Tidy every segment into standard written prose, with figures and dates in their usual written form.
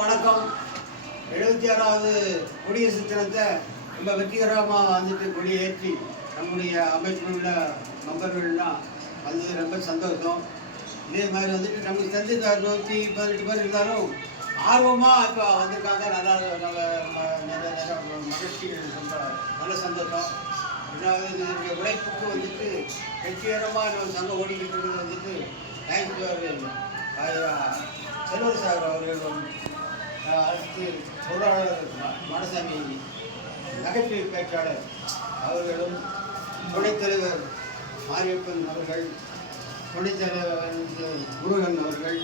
வணக்கம். 76வது குடியரசு தினத்தை ரொம்ப வெற்றிகரமாக வந்துட்டு கொடியேற்றி நம்முடைய அமைப்பில் உள்ள மெம்பர்கள்லாம் வந்தது ரொம்ப சந்தோஷம். இதே மாதிரி வந்துட்டு நமக்கு தெரிஞ்சு 118 பேர் இருந்தாலும் ஆர்வமாக இப்போ வந்திருக்காங்க. நல்லா மகிழ்ச்சி, ரொம்ப நல்ல சந்தோஷம். ரெண்டாவது இதனுடைய உழைப்புக்கு வந்துட்டு வெற்றிகரமாக நம்ம சங்கம் ஓடிக்கிட்டு இருக்கிறது வந்துட்டு தேங்க்ஸ் செல்வர் சார் அவர்கள், அடுத்து பொருளாளர் மனசாமி, நகைச்சுவை பேச்சாளர் அவர்களும், துணைத் தலைவர் மாரியப்பன் அவர்கள், துணைத் தலைவர் முருகன் அவர்கள்,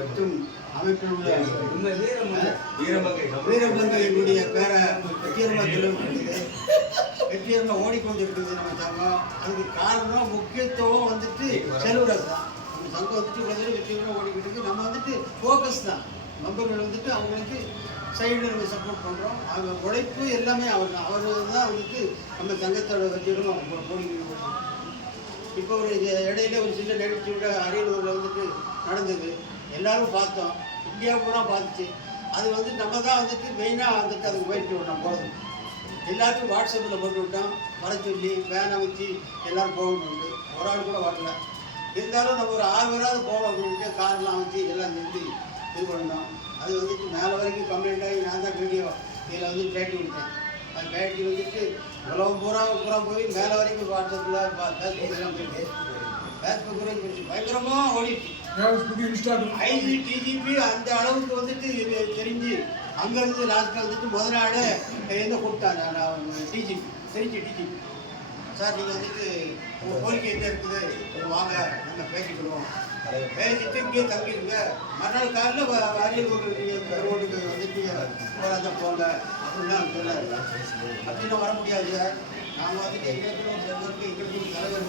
மற்றும் அமைப்பில் உள்ள வீரமங்கையினுடைய பேரை வெற்றிகரமாக ஓடிக்கொண்டிருக்குது நம்ம சங்கம். அதுக்கு காரணம் முக்கியத்துவம் வந்துட்டு செல்வராஜ் தான். நம்ம சங்கம் வந்துட்டு உலகில் வெற்றிகரமாக ஓடிக்கிட்டு இருக்கு. நம்ம வந்துட்டு ஃபோக்கஸ் தான். மெம்பர்கள் வந்துட்டு அவங்களுக்கு சைடில் நம்ம சப்போர்ட் பண்ணுறோம். அவங்க உழைப்பு எல்லாமே அவர் தான் வந்துட்டு நம்ம சங்கத்தோட வெற்றிகரமாக ஓடிக்கிட்டு. இப்போ ஒரு இடையில ஒரு சின்ன நிகழ்ச்சியோட அரியலூரில் வந்துட்டு நடந்தது. எல்லாரும் பார்த்தோம், இந்தியா பூரா பார்த்துச்சு. அது வந்து நம்ம தான் வந்துட்டு மெயினாக வந்துட்டு அதுக்கு முயற்சி விட்டோம். போகிறது எல்லாத்துக்கும் வாட்ஸ்அப்பில் போட்டு விட்டோம், வர சொல்லி வேனை வச்சு எல்லோரும் போகணுண்டு. ஒரு ஆள் கூட வரல. இருந்தாலும் நம்ம ஒரு 6 பேராவது போகணும் அப்படின்ட்டு கார்லாம் வச்சு எல்லாம் நிறுத்தி இது பண்ணோம். அது வந்துட்டு மேலே வரைக்கும் கம்ப்ளைண்ட் ஆகி நான் தான் வீடியோ இதில் வந்து பேட்டி விட்டேன். அது பேட்டி வந்துட்டு உலகம் பூரா போய் மேலே வரைக்கும் வாட்ஸ்அப்பில் ஃபேஸ்புக்கெல்லாம் போயிட்டு ஃபேஸ்புக் வரைக்கும் போயிடுச்சு. பயங்கரமாக ஓடிட்டு IGTGP அந்த அளவுக்கு வந்துட்டு தெரிஞ்சு அங்கேருந்து லாஸ்ட்டில் வந்துட்டு முதல் நாள் என்ன கொடுத்தாங்க. நான் டிஜிபி திருச்சி டிஜிபி சார், நீங்கள் வந்துட்டு உங்கள் கோரிக்கை என்ன இருக்குது, வாங்க நம்ம பேசிக்கிடுவோம். பேசிட்டு இங்கேயே தங்கிடுங்க. மறுநாள் காலையில் அரியலூர் ரோடுக்கு வந்துட்டு போராட்டம் போங்க அப்படின்னா சொன்னார். அப்படின்னு வர முடியாது சார். நாங்கள் வந்துட்டு எங்களுக்கு தலைவர்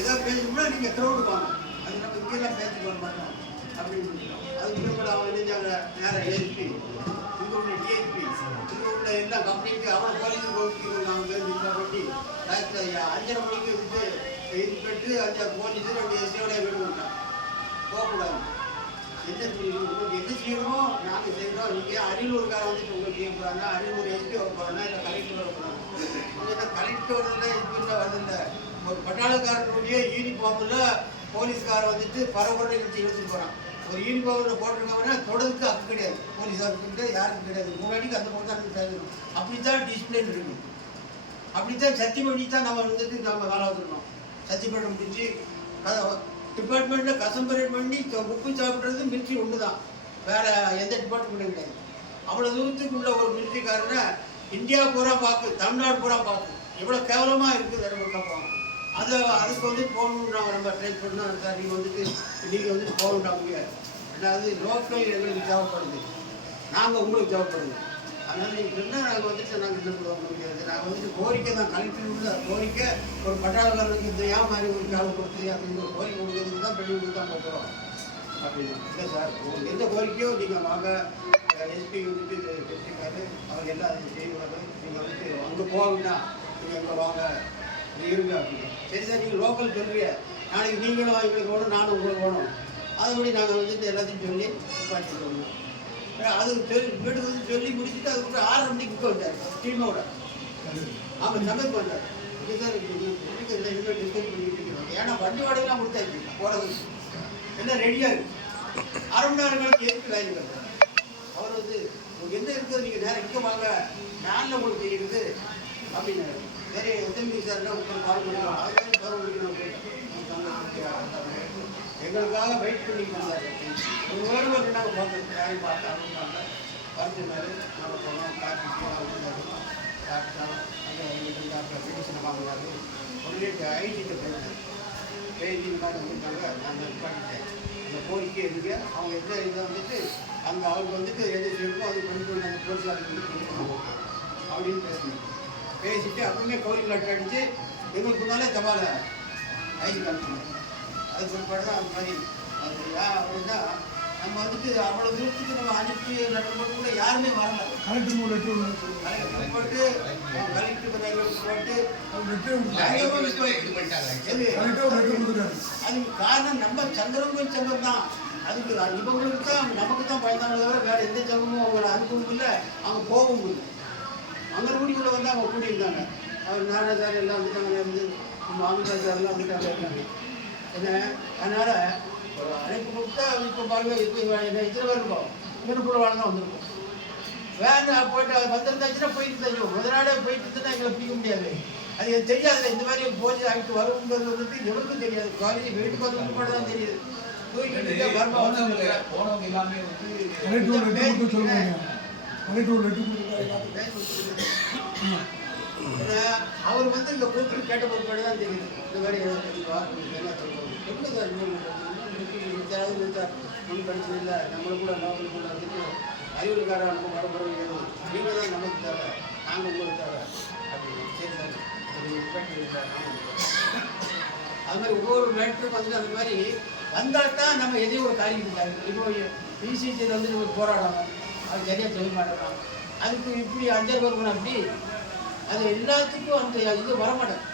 ஏதாவது பேசணும்னா நீங்கள் க்ரௌடு வாங்க, அது நம்ம இங்கேலாம் பேசி போட மாட்டோம் அப்படின்னு சொல்லிட்டோம். அதுக்கு கூட அவங்க நினைஞ்சாங்க நேரம் ஏஎஸ்பி, இங்கே உள்ள டிஎஸ்பி, இங்கே உள்ள எல்லா கம்பெனிக்கு அவன் போலீஸ் கோரிக்கை நாங்கள் பேசி பண்ணி 5:30 மணிக்கு வந்துட்டு இது பெற்று 5 போலீஸு 2 எஸ்சியோட வீடு விட்டான். போகக்கூடாது. என்ன சொல்லி உங்களுக்கு என்ன செய்யணுமோ நாங்கள் செய்கிறோம். நீங்கள் அரியலூருக்கார வந்துட்டு உங்களுக்கு செய்ய போகிறாங்க, அரியலூர் எஸ்பி வர போகிறாங்க, இல்லை கலெக்டர் வர போகிறாங்க. என்ன கலெக்டர் வரதில்லை, எஸ்பியில் வரதில்லை. ஒரு பட்டாளக்காரனுடைய யூனிஃபார்மில் போலீஸ்காரர் வந்துட்டு பரபர நிகழ்ச்சி எடுத்துட்டு போகிறான். ஒரு யூனிஃபார்மில் போட்டிருக்காங்கன்னா தொடர்ந்து ஹக்கு கிடையாது. போலீஸ் ஆஃபீஸர்கிட்ட யாருக்கும் கிடையாது. முன்னாடிக்கு அந்த பக்கம் தான் செய்யணும். அப்படி தான் டிசிப்ளின் இருக்கணும். அப்படித்தான் சத்தியம் பண்ணி தான் நம்ம வந்துட்டு நம்ம வேலை வந்துடணும். சத்தியப்படம் முடிச்சு டிபார்ட்மெண்ட்டில் கசம்பரேட் பண்ணி உப்பு சாப்பிட்றது மிலிட்ரி ஒன்று தான், வேறு எந்த டிபார்ட்மெண்ட்டும் கிடையாது. அவ்வளோ தூரத்துக்கு உள்ள ஒரு மிலிட்ரிக்காரனை இந்தியா பூரா பார்க்கு, தமிழ்நாடு பூரா பார்க்கு, எவ்வளோ கேவலமாக இருக்குது வேறு ஒரு கப்பம். அதுக்கு வந்து போகணுன்னு நாங்கள் நம்ம ட்ரை பண்ணோம். சார் நீங்கள் வந்துட்டு போகணுன்றாங்க. ரெண்டாவது லோக்கல் எங்களுக்கு தேவைப்படுது, நாங்கள் உங்களுக்கு தேவைப்படுது. அதனால் நீங்கள் என்ன நாங்கள் வந்துட்டு நாங்கள் என்ன கொடுக்க முடியாது. நாங்கள் வந்துட்டு கோரிக்கை தான், கலெக்டர் உள்ள கோரிக்கை. ஒரு பட்டாளக்காரனுக்கு இந்த ஏன் மாதிரி ஒரு வேலை கொடுத்து அப்படின்னு ஒரு கோரிக்கை கொடுக்குறதுக்கு தான் பெரிய கொடுத்து தான் போகிறோம் அப்படின்னு. இல்லை சார், உங்களுக்கு எந்த கோரிக்கையோ நீங்கள் வாங்க. எஸ்பி வந்துட்டு பேசிக்காரு, அவங்க எல்லாம் அதை செய்வாங்க. நீங்கள் வந்துட்டு அங்கே போகணும்னா நீங்கள் அங்கே வாங்க, இருங்க அப்படின்னு. சரி சார், நீங்கள் லோக்கல் சொல்கிறீங்க, நாளைக்கு நீங்களும் எங்களுக்கு வேணும், நானும் உங்களுக்கு வேணும். அதுபடி நாங்கள் வந்துட்டு எல்லாத்தையும் சொல்லி பாட்டிட்டு வந்தோம். அது வீட்டுக்கு வந்து சொல்லி முடிச்சுட்டு அதுக்கப்புறம் 6:30 மணிக்கு புக்க வந்தார் டீமோட. ஆமாம், சமையல் பண்ணார். இல்லை சார், டிஸ்கஸ் பண்ணிட்டு இருக்கிறோம். ஏன்னா வண்டி வாடகைலாம் கொடுத்தாச்சு, போகிறது எல்லாம் ரெடியாக இருக்குது. 1/2 மணி நேரம் கழிச்சு எதுக்கு லைன் வருது. அவர் வந்து உங்களுக்கு என்ன இருக்குது, நீங்கள் நேரம் இங்கே வாங்க, வேனில் உங்களுக்கு இருக்குது அப்படின்னாரு. சரி, எத்தனை சார்னா உங்களுக்கு கால் பண்ணுவோம். அதுக்காக சார் உங்களுக்கு எங்களுக்காக வெயிட் பண்ணிட்டு இருந்தார். ஒரு வேறு வந்து நாங்கள் பார்த்தோம், பார்த்தாங்க பறிச்சுனாரு. நாங்கள் போனோம், காப்பி சாப்பிட்டோம். அங்கே எங்களுக்கு டாக்டர் பிடிஷனை வாங்கினாரு. உடனே ஐடிக்கு போயிருந்தேன். பேசி மாதிரி வந்துட்டாங்க. நான் பண்ணிட்டேன். அந்த கோரிக்கை இருக்கு, அவங்க எந்த இதை வந்துட்டு அங்கே அவங்க வந்துட்டு எது செய்யணுமோ அது கொண்டு போய் நாங்கள் போலீஸாருக்கு கொடுக்கணும் அப்படின்னு பேசணும். பேசிட்டு அப்படியே கோரிக்கை லெட்டர் அடித்து எங்களுக்கு முன்னாலே தபாலை ஐடி காமிக்கணும். அது பிற்பாடு தான் அந்த மாதிரி அது அப்படின்னா நம்ம வந்துட்டு அவ்வளோ தூரத்துக்கு நம்ம அனுப்பி நடக்கும்போது கூட யாருமே வரல. கலெக்டர் போட்டு அதுக்கு காரணம் நம்ம சந்திரங்கோயில் சங்கம் தான். அதுக்கு இவங்களுக்கு தான் நமக்கு தான் பயந்தாங்க. வேறு எந்த சங்கமும் அவங்கள அனுப்பவும் இல்லை, அவங்க போகவும் இல்லை. அங்கே கூடிக்குள்ளே வந்து அவங்க கூட்டியிருந்தாங்க. அவர் நாராசாரி எல்லாம் வந்துட்டாங்க, இருந்து மாமசாரெல்லாம் வந்துட்டாங்க இருக்காங்க. என்ன அதனால் ஒரு அழைப்பு கொடுத்தா இப்போ பாருங்கள், இப்போ இத்தனை பேர் இருக்கோம், இன்னொரு வாழ் தான் வந்திருக்கோம். வேன் போய்ட்டு வந்திருந்தாச்சுன்னா போயிட்டு தெரியும். முதலாளே போயிட்டு இருந்தால் எங்களை பிடிக்க முடியாது. அது எனக்கு தெரியாதுல்ல, இந்த மாதிரி போலீஸ் ஆகிட்டு வரும்போது வந்துட்டு எவருக்கும் தெரியாது. காலேஜ் வீட்டுக்கு வந்து கூட தான் தெரியுது. அவர் வந்து இந்த கூப்பிட்டு கேட்ட பொறுப்பாடு தான் தெரியுது. இந்த மாதிரி என்ன சொல்லுவாங்க, எப்படி சார் ஒன்றும் பிரச்சனை இல்லை, நம்மளுக்கு கூட நம்மளுக்கு கூட வந்துட்டு அறிவுக்கார நம்ம வரப்போகிறோம், நீங்கள் தான் நமக்கு தேவை, நாங்கள் உங்களுக்கு தேவை அப்படின்னு. சரி சார், அது மாதிரி ஒவ்வொரு மேட்டரும் வந்துட்டு அந்த மாதிரி வந்தால் தான் நம்ம எதையும் ஒரு காரியம் இல்லை. இப்போ பிசிசியில் வந்து நம்ம போராடணும், அது சரியாக செய்ய மாட்டோம், அதுக்கு இப்படி 5 பேர் அப்படி அது எல்லாத்துக்கும் அந்த இது வரமாட்டேன்.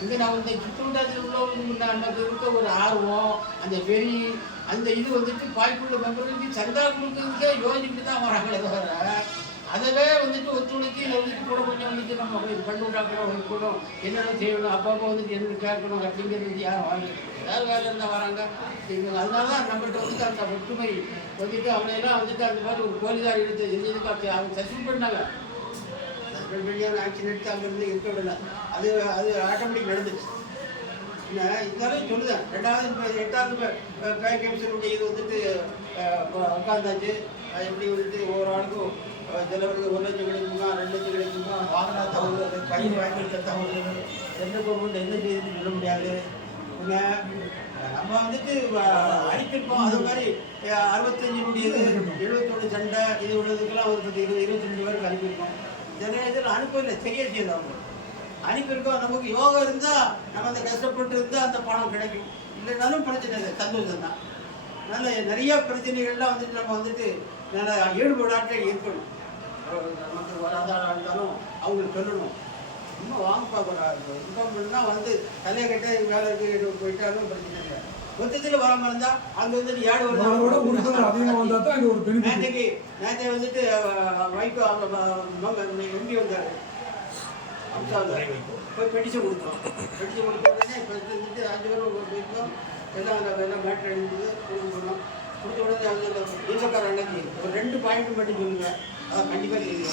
இங்கே நான் வந்து சுற்றுவட்டாரத்தில் உள்ளவங்களுக்கு நமக்கு இருக்க ஒரு ஆர்வம், அந்த வெறி, அந்த இது வந்துட்டு பாய்க்குள்ள மெம்பர்களுக்கு சந்தா கொடுக்கறதுக்கே யோசிச்சுட்டு தான் வராங்களே தவிர அதவே வந்துட்டு ஒத்துழைச்சி வந்துட்டு கூட கொஞ்சம் வந்துட்டு நம்ம பண்ணு விட்டாக்கணும், கூட என்னென்ன செய்யணும், அப்பப்போ வந்துட்டு என்ன கேட்கணும் அப்படிங்கிறது யாரும் வாங்க ஏதாவது வேலை இருந்தால் வராங்க. அதனால தான் நம்மகிட்ட வந்துட்டு அந்த ஒற்றுமை வந்துட்டு அவனையெல்லாம் வந்துட்டு அந்த மாதிரி ஒரு போலீஸார் எடுத்து எதுக்கு அப்படி அவங்க சஸ்பெண்ட் பண்ணாங்க. சஸ்பெண்ட் பண்ணி அவன் ஆக்ஷன் எடுத்து அங்கேருந்து இருக்க விடல. அது ஆட்டோமேட்டிக் நடந்துச்சு. இருந்தாலும் சொல்லுதேன், 8வது பே கமிஷனுடைய இது வந்துட்டு உட்காந்தாச்சு. அது எப்படி வந்துட்டு ஒவ்வொரு ஆளுக்கும் சிலவருக்கு 1 லட்சம் கிடைக்குமா, 2 லட்சம் கிடைக்குமா, வாங்கினா தகவல், பையன் வாங்கியிருக்க தகவல், எந்த கவர்மெண்ட் என்ன செய்யுதுன்னு சொல்ல முடியாது. நம்ம வந்துட்டு அடிக்கிருக்கோம். அது மாதிரி 65 முடியுது, 71 சண்டை இது உள்ளதுக்கெல்லாம் ஒரு 22 பேருக்கு அனுப்பியிருக்கோம். சில இதில் அனுப்பவில்லை, தெரிய செய்யுது அவங்க அனுப்பியிருக்கோம். நமக்கு யோகம் இருந்தால் நம்ம அந்த கஷ்டப்பட்டு இருந்தால் அந்த பணம் கிடைக்கும், இல்லைனாலும் பிரச்சனை இல்லை, சந்தோஷம் தான். அதனால் நிறையா பிரச்சனைகள்லாம் வந்துட்டு நம்ம வந்துட்டு நல்லா ஈடுபாடாட்டே இருக்கணும். நமக்கு வராதாராக இருந்தாலும் அவங்களுக்கு சொல்லணும், இன்னும் வாங்க பார்க்குறாங்க இன்கம் பண்ணால் வந்து தலையை கட்ட வேலை இருக்கு போயிட்டாலும் பிரச்சனை இல்லை. மொத்தத்தில் வராமல் இருந்தால் அங்கே வந்துட்டு ஏடு நேற்று வந்துட்டு வைகோ அவங்க எம்பி வந்தார், அம்சா வந்தார், போய் பெட்டிஷன் கொடுத்தோம். பெட்டிஷன் கொடுத்த உடனே இப்போ வந்துட்டு 5 பேரும் போயிருந்தோம். எல்லாம் மேட்ரு எழுந்தது கொடுக்கணும். கொடுத்த உடனே அவங்க ஈசக்கார அன்னைக்கு ஒரு 2 பாயிண்ட் மட்டும் சொல்லுங்கள், அதை கண்டிப்பாக தெரியுங்க.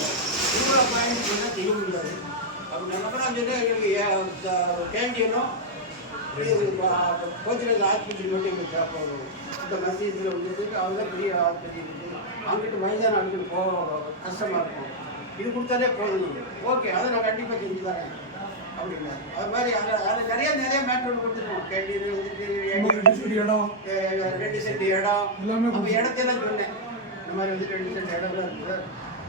20 பாயிண்ட் சொன்னால் செய்ய முடியாது. அப்படி நமக்கு சொல்லி எங்களுக்கு கேண்டீனும் கோச்சில் ஆஸ்பத்திரி மட்டும் எங்களுக்கு தேவைப்படும். இந்த மசீதில் வந்துட்டு அவங்க பெரிய ஆஸ்பத்திரி இருக்குது, அவங்ககிட்ட வயதான ஆட்கள் போக கஷ்டமாக இருக்கும். இது கொடுத்தாலே போதும், ஓகே அதை நான் கண்டிப்பாக செஞ்சு தரேன் அப்படின்னா. அது மாதிரி அதில் நிறைய மேட்டர் கொடுத்துருக்கோம். கேண்டீன் வந்துட்டு 2 சென்ட் இடம், அப்போ இடத்தையெல்லாம் சொன்னேன். இந்த மாதிரி வந்துட்டு 2 சென்ட் இடம்லாம் இருக்குது.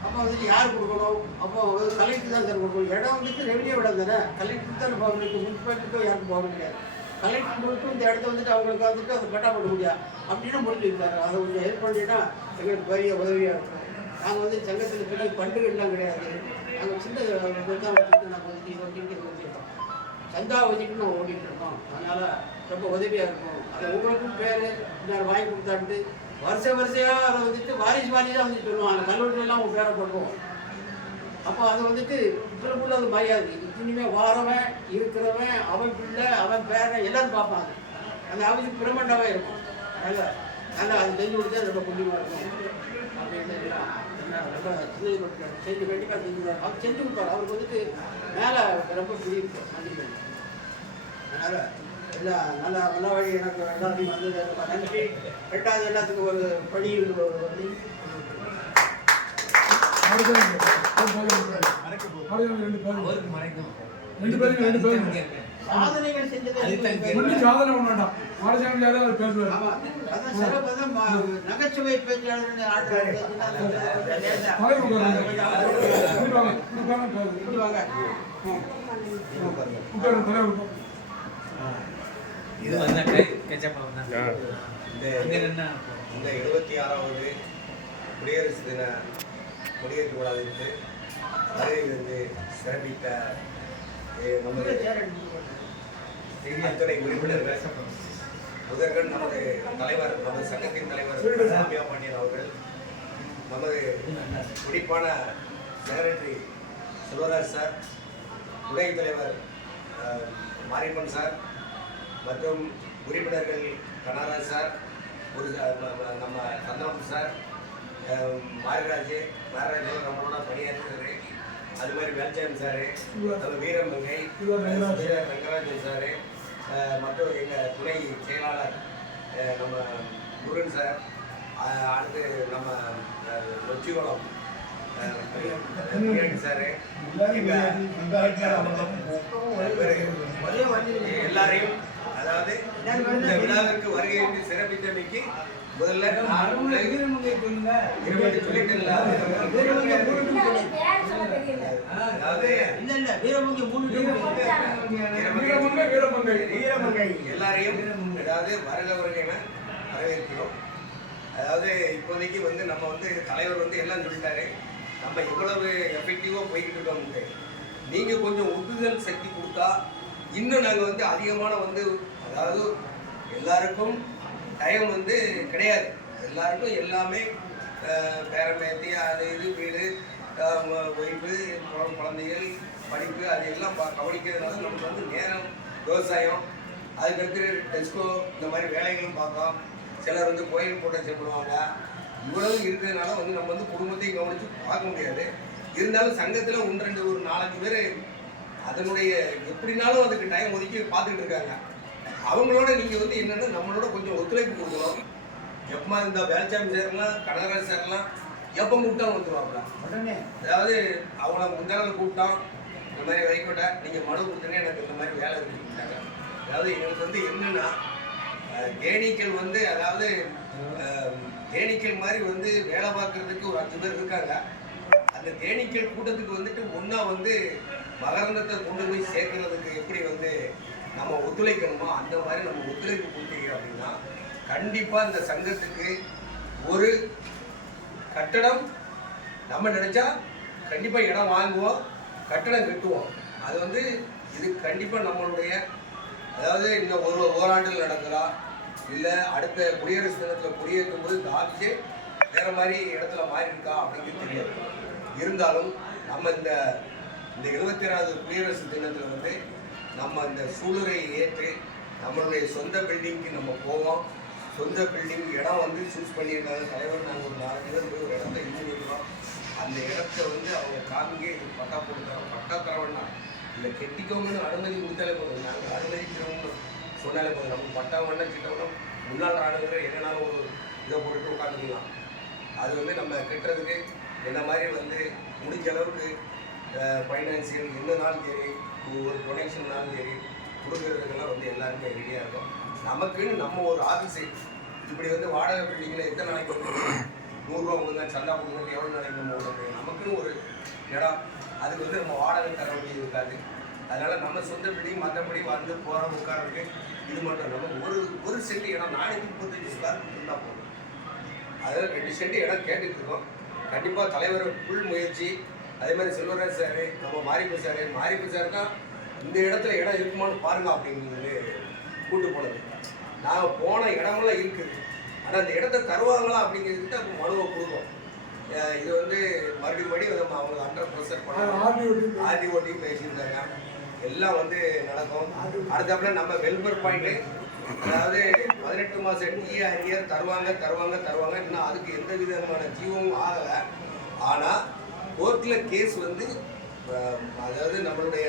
அப்போ வந்துட்டு யார் கொடுக்கணும், அப்போ கலெக்டர் தான் சார் கொடுக்கணும். இடம் வந்துட்டு ரெவன்யூ இடம் தானே, கலெக்டர் தான் போக முடியும், முனிசிபாலிட்டிக்கும் யாருக்கும் போக முடியாது. கலெக்டர் கொடுத்து இந்த இடத்த வந்துட்டு அவங்களுக்கு வந்துட்டு அதை பட்டா போட முடியாது அப்படின்னு முடிஞ்சுருக்காரு. அதை கொஞ்சம் ஹெல்ப் பண்ணிட்டீங்கன்னா எங்களுக்கு பெரிய உதவியாக இருக்கும். நாங்கள் வந்து சங்கத்தில் பெரிய பண்டுகள்லாம் கிடையாது, நாங்கள் சின்ன தான் வச்சுட்டு நாங்கள் வந்துட்டு இதை வச்சுக்கிட்டு வச்சுருக்கோம், சந்தா வச்சுக்கிட்டு நாங்கள் ஓடிட்டு இருக்கோம். அதனால் ரொம்ப உதவியாக இருக்கும். அதை உங்களுக்கும் பேர் நான் வாங்கி கொடுத்தாட்டு வரிசையாக அதை வந்துட்டு வாரிசாக வந்து சொல்லுவாங்க, கல்லூரிலாம் உங்கள் பேரை போடுவோம். அப்போ அது வந்துட்டு இப்போக்குள்ள அது மரியாதை. இனிமேல் வாரவன் இருக்கிறவன் அவன் பிள்ளை அவன் பேரன் எல்லோரும் பார்ப்பாங்க. அந்த அவனுக்கு பிரமண்டாவே இருக்கும். அதனால் அது தெரிஞ்சு கொடுத்தா ரொம்ப புண்ணியமாக இருக்கும் அப்படின்னு ரொம்ப செஞ்சு கண்டிப்பாக செஞ்சுருவார். அவர் செஞ்சு கொடுப்பார். அவருக்கு வந்துட்டு மேலே ரொம்ப பிடிக்கும் மதிப்பேன். அதனால் எல்லாம் நல்ல வழி எனக்கு எல்லாத்தையும் வந்தது ரொம்ப நன்றி. 8வது எல்லாத்துக்கும் ஒரு பணி வந்து சாதனைகள் செஞ்சது நகைச்சுவை பேச்சாளர் இது வந்து இந்த 76வது குடியரசு தின குடியரசு விழாவிற்கு வருகையிலிருந்து சிறப்பித்த நமது அத்துறை உறுப்பினர்கள், முதற்கண் நமது தலைவர், நமது சங்கத்தின் தலைவர் சாமியா பாண்டியன் அவர்கள், நமது துடிப்பான செக்ரட்டரி செல்வராஜ் சார், துணைத் தலைவர் மாரியப்பன் சார் மற்றும் உறுப்பினர்கள் கனகராஜ் சார், நம்ம சந்தனம் சார், மாரிராஜ் நம்மளோட பணியாற்றுறாரு. அது மாதிரி வேல்சாமி சார், நம்ம வீரமங்கை ரங்கராஜன் சார், மற்றும் எங்கள் துணை செயலாளர் நம்ம முருகன் சார், அடுத்து நம்ம நொச்சிகுளம் சார், எல்லாரையும் அதாவது இந்த விழாவிற்கு வருகை சிறப்பித்தமைக்கு முதல்ல எல்லாரையும் அதாவது வருக வருகைன வரவேற்கிறோம். அதாவது இப்போதைக்கு வந்து நம்ம வந்து தலைவர் வந்து எல்லாம் சொல்லிட்டாரு, நம்ம எவ்வளவு எஃபெக்டிவாக போய்கிட்டு இருக்கோம்ட்டு. நீங்கள் கொஞ்சம் உந்துதல் சக்தி கொடுத்தா இன்னும் நாங்கள் வந்து அதிகமான வந்து அதாவது எல்லாருக்கும் டைம் வந்து கிடையாது, எல்லாருக்கும் எல்லாமே பேரம்பேத்தி அது இது வீடு ஒய்ஃபு குழந்தைகள் படிப்பு அது எல்லாம் கவனிக்கிறதுனால நமக்கு வந்து நேரம் விவசாயம், அதுக்கடுத்து டெஸ்கோ இந்த மாதிரி வேலைகளும் பார்க்கலாம். சிலர் வந்து கோயில் போட்ட செல்லுவாங்க. இவ்வளவு இருக்கிறதுனால வந்து நம்ம வந்து குடும்பத்தையும் கவனித்து பார்க்க முடியாது. இருந்தாலும் சங்கத்தில் ஒன்று ரெண்டு ஒரு 4-5 பேர் அதனுடைய எப்படினாலும் அதுக்கு டைம் ஒதுக்கி பார்த்துக்கிட்டு இருக்காங்க. அவங்களோட நீங்கள் வந்து என்னென்னா நம்மளோட கொஞ்சம் ஒத்துழைப்பு கொடுக்கணும். எப்பமா இந்த வேல்சாமி சார்லாம் கனகராஜ் சார்லாம் எப்போ கூப்பிட்டாலும் வந்துடுவாங்களா உடனே, அதாவது அவங்கள முந்தான கூப்பிட்டான் இந்த மாதிரி வைக்கோட்டை நீங்கள் மனு கொடுத்தனே எனக்கு இந்த மாதிரி வேலை இருக்குட்டாங்க. அதாவது எங்களுக்கு வந்து என்னென்னா தேனீக்கள் வந்து அதாவது தேனீக்கள் மாதிரி வந்து வேலை பார்க்கறதுக்கு ஒரு 5 பேர் இருக்காங்க. அந்த தேனீக்கள் கூட்டத்துக்கு வந்துட்டு ஒன்றா வந்து மகரந்தத்தை கொண்டு போய் சேர்க்கறதுக்கு எப்படி வந்து நம்ம ஒத்துழைக்கணுமோ அந்த மாதிரி நம்ம ஒத்துழைப்பு கொடுத்தீங்க அப்படின்னா கண்டிப்பாக இந்த சங்கத்துக்கு ஒரு கட்டடம் நம்ம நினச்சா கண்டிப்பாக இடம் வாங்குவோம், கட்டடம் கட்டுவோம். அது வந்து இது கண்டிப்பாக நம்மளுடைய அதாவது இன்னும் ஓராண்டில் நடக்கலாம், இல்லை அடுத்த குடியரசு தினத்தில் குடியேற்றும் போது இந்த ஆட்சியே வேறு மாதிரி இடத்துல மாறி இருக்கா அப்படிங்கிறது தெரியாது. இருந்தாலும் நம்ம இந்த 27வது குடியரசு தினத்தில் வந்து நம்ம இந்த சூளுரை ஏற்று நம்மளுடைய சொந்த பில்டிங்க்கு நம்ம போவோம். சொந்த பில்டிங் இடம் வந்து சூஸ் பண்ணியிருக்காங்க தலைவர். நாங்கள் ஒரு 4 பேர் போய் ஒரு இடத்த இது பண்ணியிருக்கோம். அந்த இடத்த வந்து அவங்க காமிங்க இது பட்டா போட்டு தரோம், பட்டா தரோம்னா இல்லை கெட்டிக்கோங்கன்னு அனுமதி கொடுத்தாலே போதும், நாங்கள் அனுமதிக்கிறோம்னு சொன்னாலே போதும். நம்ம பட்டா மண்ணை சிட்டவனும் முன்னாள் ஆளுநர்கள் என்னன்னாலும் ஒரு இதை போட்டுட்டு உட்காந்துக்கலாம். அது வந்து நம்ம கட்டுறதுக்கு என்ன மாதிரி வந்து முடிஞ்ச அளவுக்கு ஃபைனான்சியல் என்னனாலும் சரி, ஒரு டொனேஷன்னாலும் சரி கொடுக்கறதுக்கெல்லாம் வந்து எல்லாருமே ரெடியாக இருக்கும். நமக்குன்னு நம்ம ஒரு ஆஃபீஸு இப்படி வந்து வாடகை பில்டிங்கில் எத்தனை நாளைக்கு வந்து 100 ரூபா கொடுங்க, சந்தா கொடுங்க, எவ்வளோ நாளைக்கு நம்ம கொடுக்குறோம். நமக்குன்னு ஒரு இடம், அதுக்கு வந்து நம்ம வாடகை தர வேண்டியது இருக்காது. அதனால் நம்ம சொந்த பில்டிங் மற்றபடி வந்து போகிற உட்காரத்துக்கு இது மட்டும் நம்ம ஒரு சென்ட் இடம் 435 ஸ்கொயர் இருந்தால் போதும். அதில் 2 சென்ட் இடம் கேட்டுட்டு இருக்கோம். கண்டிப்பாக தலைவர் ஃபுல் முயற்சி. அதே மாதிரி செல்வராஜ் சார், நம்ம மாரிப்பு சார் தான் இந்த இடத்துல இடம் இருக்குமான்னு பாருங்க அப்படின்னு கூட்டு போனது. நாங்கள் போன இடமெல்லாம் இருக்குது, ஆனால் அந்த இடத்த தருவாங்களா அப்படிங்கிறதுக்கு அப்போ மனுவை கொடுக்கும். இது வந்து மறுபடியும் நம்ம அவங்க அண்டர் ப்ரெஷர் பண்ண ஆர்டிஓட்டி பேசியிருந்தாங்க, எல்லாம் வந்து நடக்கும். அடுத்தப்பல நம்ம வெல்பர் பாயிண்ட்டு அதாவது 18 மாதம் டிஆர்இஆர் தருவாங்க. இன்னும் அதுக்கு எந்த விதமான ஜீவமும் ஆகலை. ஆனால் கோர்ட்டில் கேஸ் வந்து அதாவது நம்மளுடைய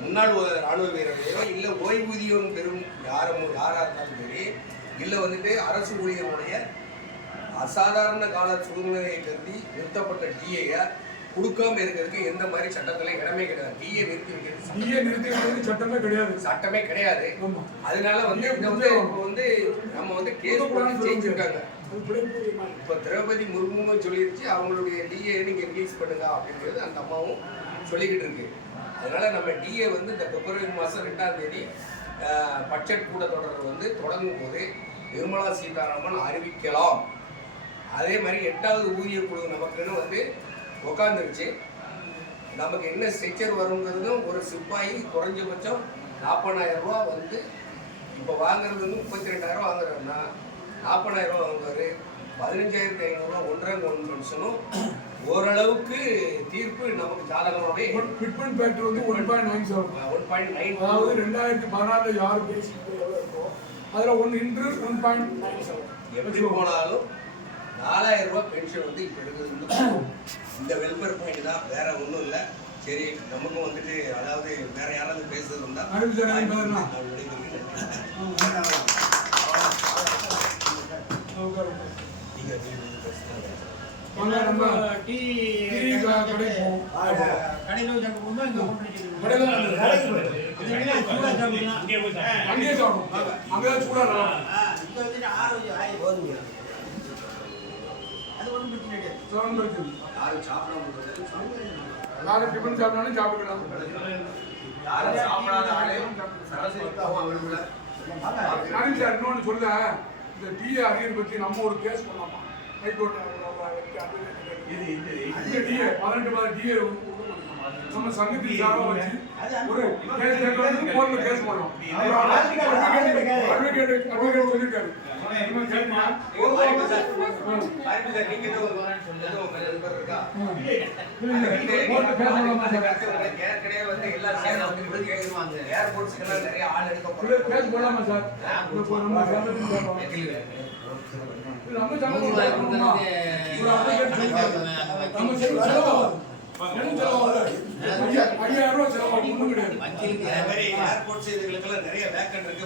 முன்னாள் ராணுவ வீரர்களையோ இல்லை ஓய்வூதியம் பெறும் யாராக இருந்தாலும் சரி, இல்லை வந்துட்டு அரசு ஊழியர்களுடைய அசாதாரண கால சூழ்நிலையை கருதி நிறுத்தப்பட்ட டிஏயை கொடுக்காம இருக்கிறதுக்கு எந்த மாதிரி சட்டத்தில் இடமே கிடையாது. டிஏ நிறுத்தி சட்டமே கிடையாது. அதனால வந்து இந்த வந்து இப்போ வந்து நம்ம வந்து கேஸ் போட்டு ஜெயிச்சிருக்காங்க. இப்போ திரௌபதி முர்முன்னு சொல்லிடுச்சு, அவங்களுடைய டிஏ நீங்கள் ரிலீஸ் பண்ணுங்க அப்படிங்கிறது அந்த அம்மாவும் சொல்லிக்கிட்டு இருக்கு. அதனால நம்ம டிஏ வந்து இந்த பிப்ரவரி மாதம் 2ஆம் தேதி பட்ஜெட் கூட்டத்தொடர் வந்து தொடங்கும் போது நிர்மலா சீதாராமன் அறிவிக்கலாம். அதே மாதிரி 8வது ஊதிய குழு நமக்குன்னு வந்து உட்காந்துருச்சு. நமக்கு என்ன ஸ்ட்ரக்சர் வருங்கிறதும் ஒரு சிப்பாயி குறைஞ்சபட்சம் 40,000 ரூபா வந்து இப்போ வாங்குறது வந்து 32,000 வாங்குறோம்னா 40,000 ரூபா வாங்குவார். 15,500 ஒன்றரை பென்ஷனும் ஓரளவுக்கு தீர்ப்பு நமக்கு ஜாதகமாகவே ஃபிட்மெண்ட் ஃபேக்டர் வந்து 1.97 1.9 அதாவது 2016 யார் பேசிக் எவ்வளோ இருக்கோ அதில் 1 இன்ட்ரு 1.97 எப்படி போனாலும் 4,000 ரூபாய் பென்ஷன் வந்து இப்போ எடுக்கிறது வந்து இந்த வெல்ஃபேர் பாயிண்ட் தான், வேற ஒன்றும் இல்லை. சரி, நமக்கும் வந்துட்டு அதாவது வேற யாராவது பேசுறது இருந்தா நம்ம டீ கிடைப்போம் கடையில் சாப்பிடுவோம் இங்கே கொண்டு அங்கேயே சாப்பிடும் அங்கே சூடாக இங்கே வந்துட்டு 6 போதுங்க. அது ஒன்றும் பிரச்சனை கிடையாது. யாரும் சாப்பிடாம எல்லாரும் டிஃபன் சாப்பிட்டாலும் சாப்பிடலாம். யாரும் சாப்பிடாத ஆளே சரஸ்வதிக்காகவும் அவர்கள நானும் சார் இன்னொன்று சொல்ல, இந்த டிஏ அரியர் பற்றி நம்ம ஒரு கேஸ் பண்ணலாமா ஹைகோர்ட் இந்த டிஏ 18 டிஏ நம்ம சங்கத்தில் சார்பாக வச்சு ஒரு கோர்ட்டில் கேஸ் பண்ணலாம். அட்வொகேட் சொல்லியிருக்காரு. ஏற்கனவே வந்து எல்லாரும் ஏர்போர்ட்ஸ்க்கெல்லாம் நிறைய ஆள் கேஸ் போடலாமா சார்? நம்ம சம்பளம் நம்ம செலவாகும் 5,000 ரூபாய் செலவாகும், ஒன்றும் கிடையாது. ஏர்போர்ட்ஸ் இதுகளுக்கெல்லாம் நிறைய வேக்கன்ட் இருக்கு.